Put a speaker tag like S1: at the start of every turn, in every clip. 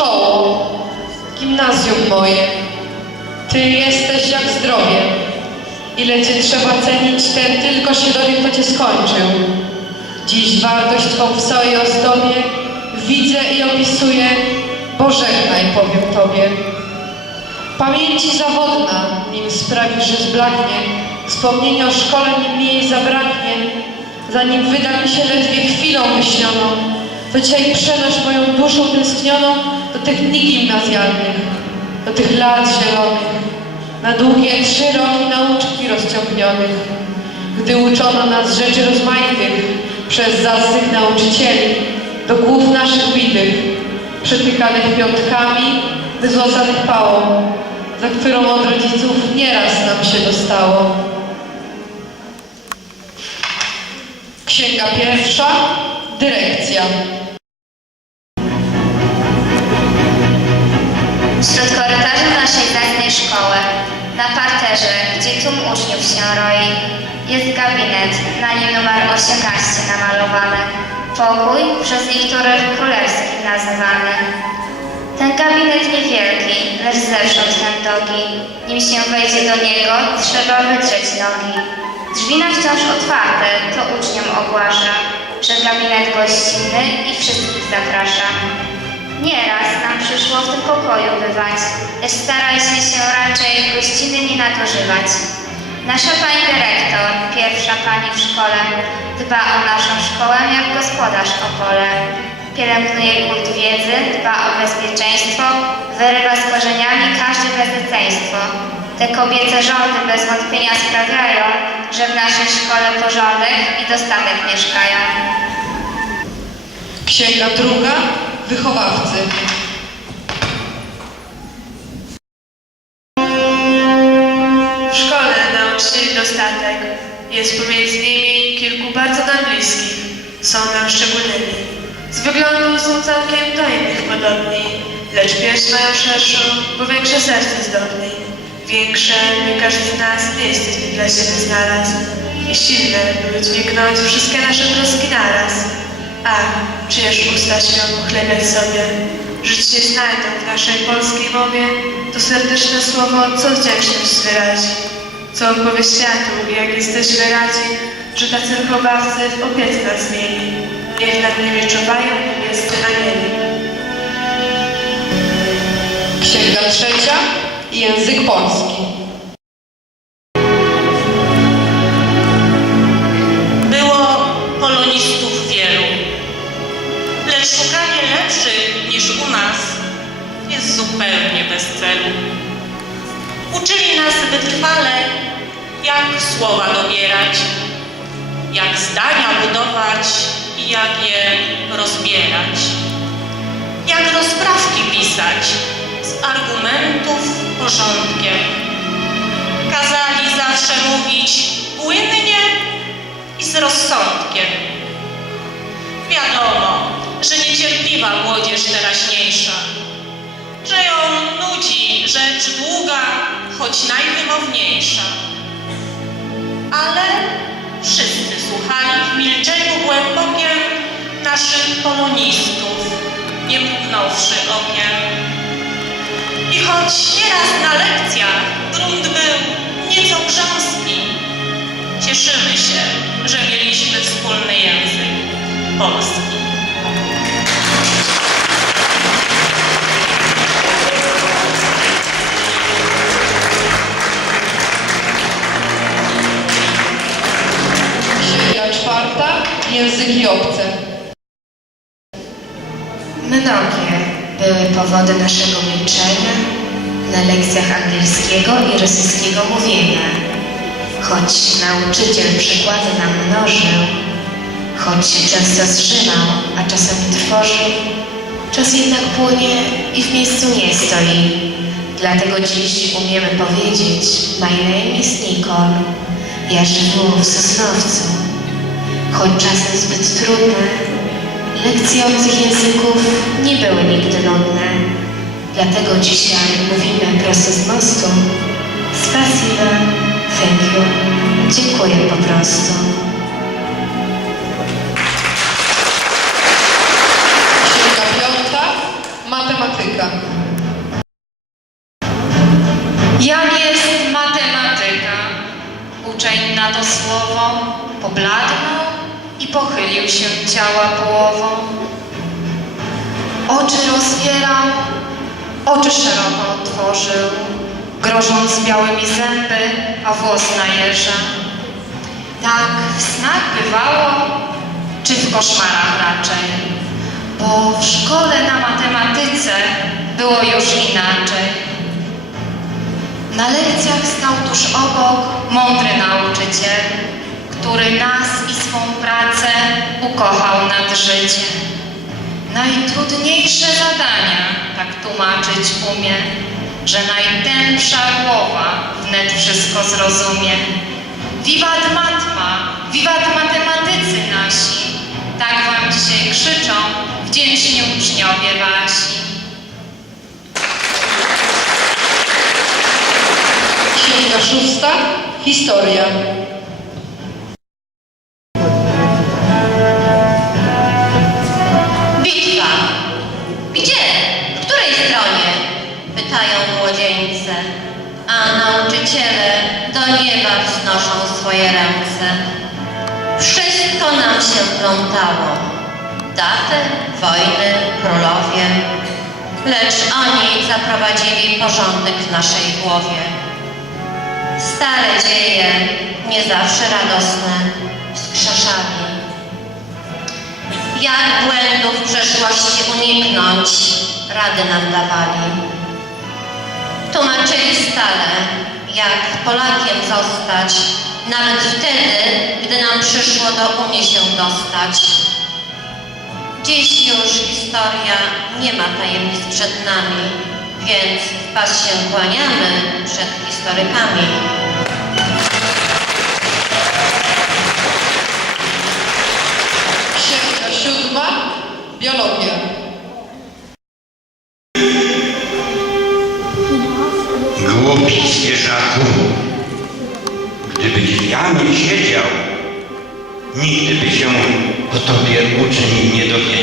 S1: Szkoło, gimnazjum moje, Ty jesteś jak zdrowie. Ile Cię trzeba cenić, ten tylko się dowie, kto Cię skończył. Dziś wartość Twą w całej ozdobie widzę i opisuję, bo żegnaj powiem Tobie. Pamięci zawodna, nim sprawisz, że zblaknie, wspomnienia o szkole, nim jej zabraknie, zanim wyda mi się ledwie chwilą wyśnioną, to dzisiaj przenoś moją duszą tęsknioną do tych dni gimnazjalnych, do tych lat zielonych, na długie trzy roki nauczki rozciągnionych, gdy uczono nas rzeczy rozmaitych przez zacnych nauczycieli, do głów naszych bitych, przetykanych piątkami, wyzłacanych pałą, za którą od rodziców nieraz nam się dostało. Księga pierwsza, dyrekcja.
S2: Przez niektórych królewski nazywany. Ten gabinet niewielki, lecz zewsząd chędogi. Nim się wejdzie do niego, trzeba wytrzeć nogi. Drzwi na wciąż otwarte, to uczniom ogłasza, że gabinet gościnny i wszystkich zaprasza. Nieraz nam przyszło w tym pokoju bywać, lecz starajmy się raczej gościny nie nadużywać. Nasza pani dyrektor, pierwsza pani w szkole, dba o naszą szkołę jak gospodarz o pole. Pielęgnuje kult wiedzy, dba o bezpieczeństwo, wyrywa z korzeniami każde bezeceństwo. Te kobiece rządy bez wątpienia sprawiają, że w naszej szkole porządek i dostatek mieszkają.
S1: Księga druga, wychowawcy.
S3: Jest pomiędzy nimi kilku bardzo nam bliskich. Są nam szczególnymi. Z wyglądu są całkiem do innych podobni, lecz pierś mają szerszą, bo większe serce zdobni. Większe, by każdy z nas nim dla siebie znalazł. I silne, by dźwignąć wszystkie nasze troski naraz. A, czyjeż usta śmią pochlebiać sobie. Żyć się znajdą w naszej polskiej mowie, to serdeczne słowo, co wdzięczność wyrazi. Co powie światu, jak jesteśmy radzi, że tacy wychowawcy w opiece nas mieli. Niech nad nimi czuwają niebiescy anieli.
S1: Księga trzecia, język polski.
S4: Pisać z argumentów porządkiem. Kazali zawsze mówić płynnie i z rozsądkiem. Wiadomo, że niecierpliwa młodzież teraźniejsza, że ją nudzi rzecz długa, choć najwymowniejsza. Ale wszyscy słuchali w milczeniu głębokiem na lekcjach grunt był nieco grząski, cieszymy się, że mieliśmy wspólny język polski.
S1: Czwarta, języki obce.
S5: Mnogie były powody naszego milczenia na lekcjach angielskiego i rosyjskiego mówienia. Choć nauczyciel przykłady nam mnożył, choć się często zżynał, a czasami trwożył, czas jednak płynie i w miejscu nie stoi. Dlatego dziś umiemy powiedzieć My name is Nicole, ja żyję w Sosnowcu. Choć czasem zbyt trudne, lekcje obcych języków nie były nigdy nudne. Dlatego dzisiaj mówimy prosto z mostu Spasiba, thank you, dziękuję po prostu.
S1: Siódma piąta, matematyka.
S5: Jak jest matematyka? Uczeń na to słowo pobladnął i pochylił się ciała połową. Oczy rozwierał, oczy szeroko otworzył, grożąc białymi zęby, a włos najeża. Tak w snach bywało, czy w koszmarach raczej, bo w szkole na matematyce było już inaczej. Na lekcjach stał tuż obok mądry nauczyciel, który nas i swą pracę ukochał nad życie. Najtrudniejsze zadania, tak tłumaczyć umie, że najtępsza głowa wnet wszystko zrozumie. Wiwat matma, wiwat matematycy nasi, tak wam dzisiaj krzyczą wdzięczni uczniowie wasi.
S1: Księga szósta, historia.
S6: Lecz oni zaprowadzili porządek w naszej głowie. Stare dzieje, nie zawsze radosne, wskrzeszali. Jak błędów przeszłości uniknąć, rady nam dawali. Tłumaczyli stale, jak Polakiem zostać, nawet wtedy, gdy nam przyszło do Unii się dostać. Dziś już historia nie ma tajemnic przed nami, więc w pas się kłaniamy przed historykami.
S1: Księga siódma, biologia.
S7: Głupi zwierzaku, gdybyś ja nie siedział, nigdy by się o tobie uczeń nie dowiedział.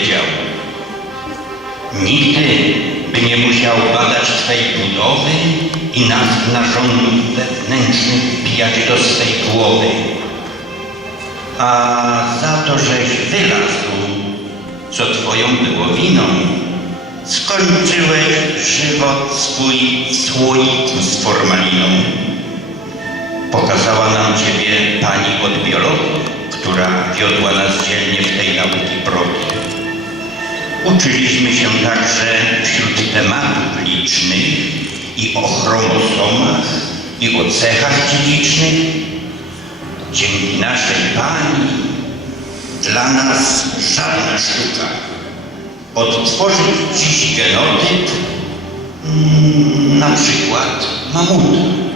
S7: Nigdy by nie musiał badać twej budowy i nazw narządów wewnętrznych wbijać do swej głowy. A za to, żeś wylazł, co twoją było winą, skończyłeś żywot swój w słoiku z formaliną. Pokazała nam ciebie pani od biologii, która wiodła nas dzielnie w tej nauki progi. Uczyliśmy się także wśród tematów licznych i o chromosomach, i o cechach dziedzicznych. Dzięki naszej pani dla nas żadna sztuka odtworzyć dziś genotyp mm, na przykład mamuta.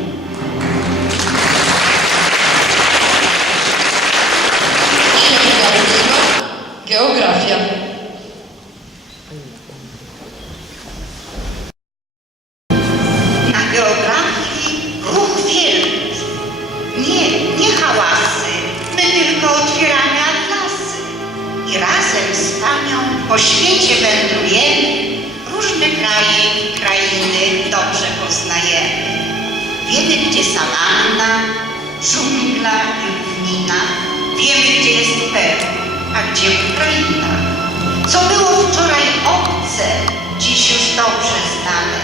S8: Dobrze znane,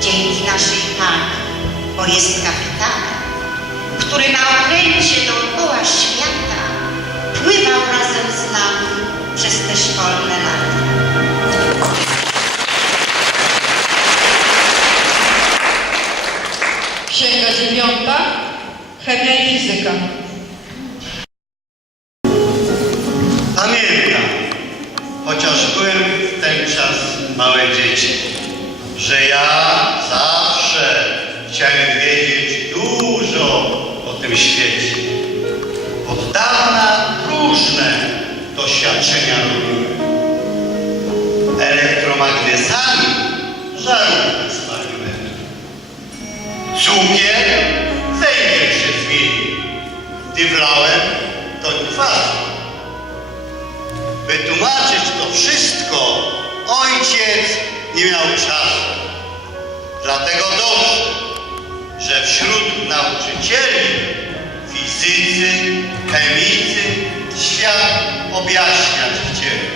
S8: dzięki naszej Pani, bo jest kapitanem, który na okręcie dookoła świata pływał razem z nami przez te szkolne lata.
S1: Księga dziewiąta, chemia i fizyka.
S9: Pamiętam, chociaż byłem małe dzieci, że ja zawsze chciałem wiedzieć dużo o tym świecie. Od dawna różne doświadczenia robiłem. Elektromagnesami żadnych eksperymentów. Cukier węgiel się zmienił. Gdy wlałem, to nie. Wytłumaczyć to wszystko ojciec nie miał czasu. Dlatego dobrze, że wśród nauczycieli fizycy, chemicy świat objaśniać chcieli.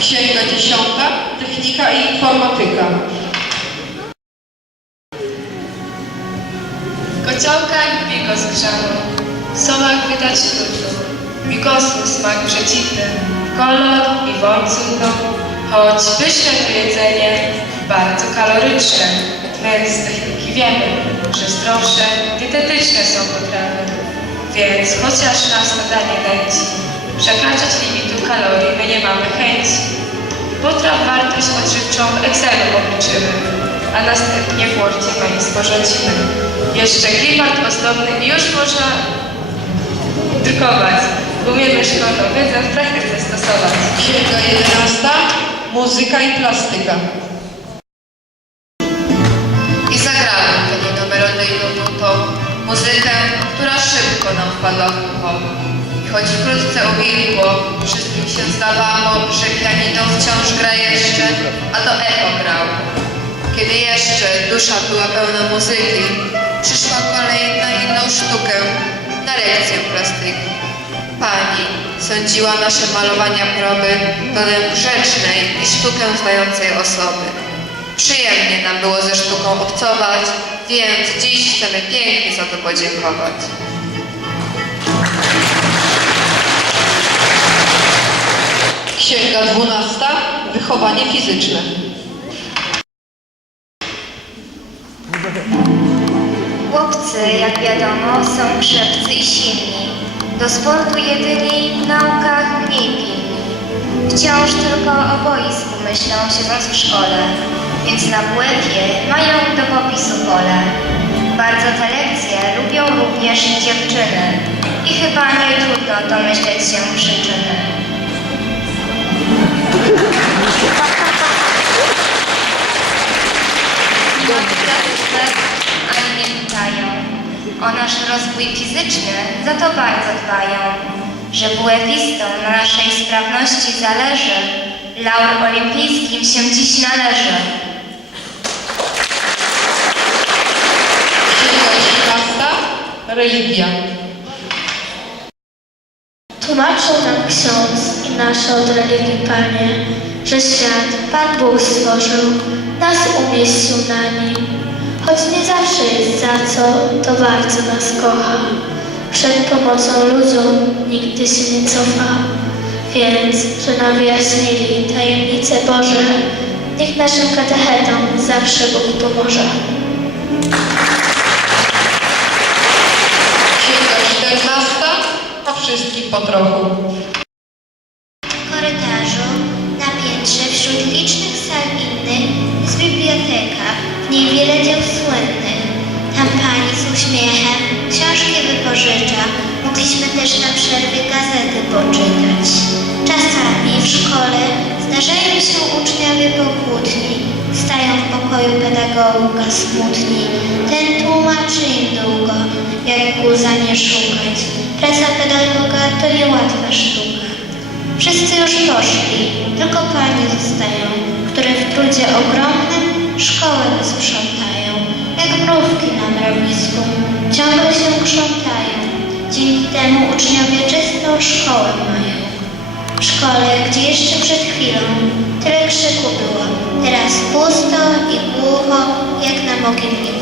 S1: Księga dziesiąta, technika i informatyka.
S10: W kociołkach bigos grzano, w wydać tutu. Bigosów smak przeciwny, kolor i woń cudną, choć pyszne to jedzenie, bardzo kaloryczne. My z techniki wiemy, że zdrowsze, dietetyczne są potrawy. Więc chociaż nas to danie nęci, przekraczać limitu kalorii my nie mamy chęci. Potraw wartość odżywczą w Excelu obliczymy, a następnie w Wordzie ich sporządzimy. Jeszcze klipart ozdobny i już można drukować. Umiemy szkolną wiedzę w praktyce stosować.
S1: Księga jedenasta, muzyka i plastyka.
S11: I zagrałem tę melodyjną nutą muzykę, która szybko nam wpadła w ucho. I choć wkrótce umilkło, wszystkim się zdawało, że pianino wciąż gra jeszcze, a to echo grał. Kiedy jeszcze dusza była pełna muzyki, przyszła kolej na inną sztukę, na lekcję plastyki. Pani sądziła nasze malowania proby tonem grzecznej i sztukę znającej osoby. Przyjemnie nam było ze sztuką obcować, więc dziś chcemy pięknie za to podziękować.
S1: Księga dwunasta, wychowanie fizyczne.
S12: Jak wiadomo, są krzepcy i silni. Do sportu jedyni, w naukach mniej pilni. Wciąż tylko o boisku myślą, siedząc w szkole, więc na błędzie mają do popisu pole. Bardzo te lekcje lubią również dziewczyny i chyba nie trudno domyśleć się przyczyny. ani pytają. O nasz rozwój fizyczny za to bardzo dbają. Że WF-istom na naszej sprawności zależy, laur olimpijskim się dziś należy.
S1: Religia.
S13: Tłumaczył nam ksiądz i nasze od religii Panie, że świat Pan Bóg stworzył, nas umieścił na nim. Choć nie zawsze jest za co, to bardzo nas kocha. Przed pomocą ludziom nigdy się nie cofa. Więc, że nam wyjaśnili tajemnice Boże, niech naszym katechetom zawsze Bóg pomoże.
S1: Księga czternasta, a wszystkim po trochu.
S12: Wiele dzieł słynnych. Tam pani z uśmiechem książki wypożycza, mogliśmy też na przerwie gazety poczytać. Czasami w szkole zdarzają się uczniowie po kłótni, stają w pokoju pedagoga smutni. Ten tłumaczy im długo, jak guza nie szukać. Praca pedagoga to niełatwa sztuka. Wszyscy już poszli, tylko panie zostają, które w trudzie ogromnym szkołę wysprzątają. Jak mrówki na mrowisku, ciągle się krzątają. Dzięki temu uczniowie czystą szkołę mają. W szkole, gdzie jeszcze przed chwilą tyle krzyku było, teraz pusto i głucho, jak na mogielniku.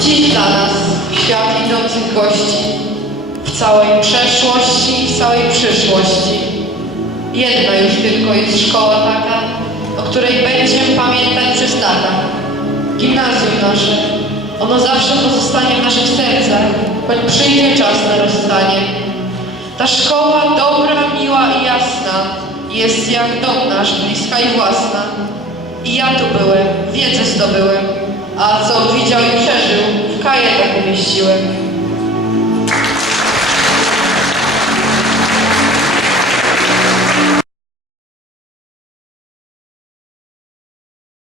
S1: Dziś dla nas, świat idących gości, w całej przeszłości i w całej przyszłości. Jedna już tylko jest szkoła taka, o której będziemy pamiętać przez lata. Gimnazjum nasze, ono zawsze pozostanie w naszych sercach, choć przyjdzie czas na rozstanie. Ta szkoła dobra, miła i jasna, jest jak dom nasz, bliska i własna. I ja tu byłem, wiedzę zdobyłem, a co widział i przeżył, w kajetach umieściłem.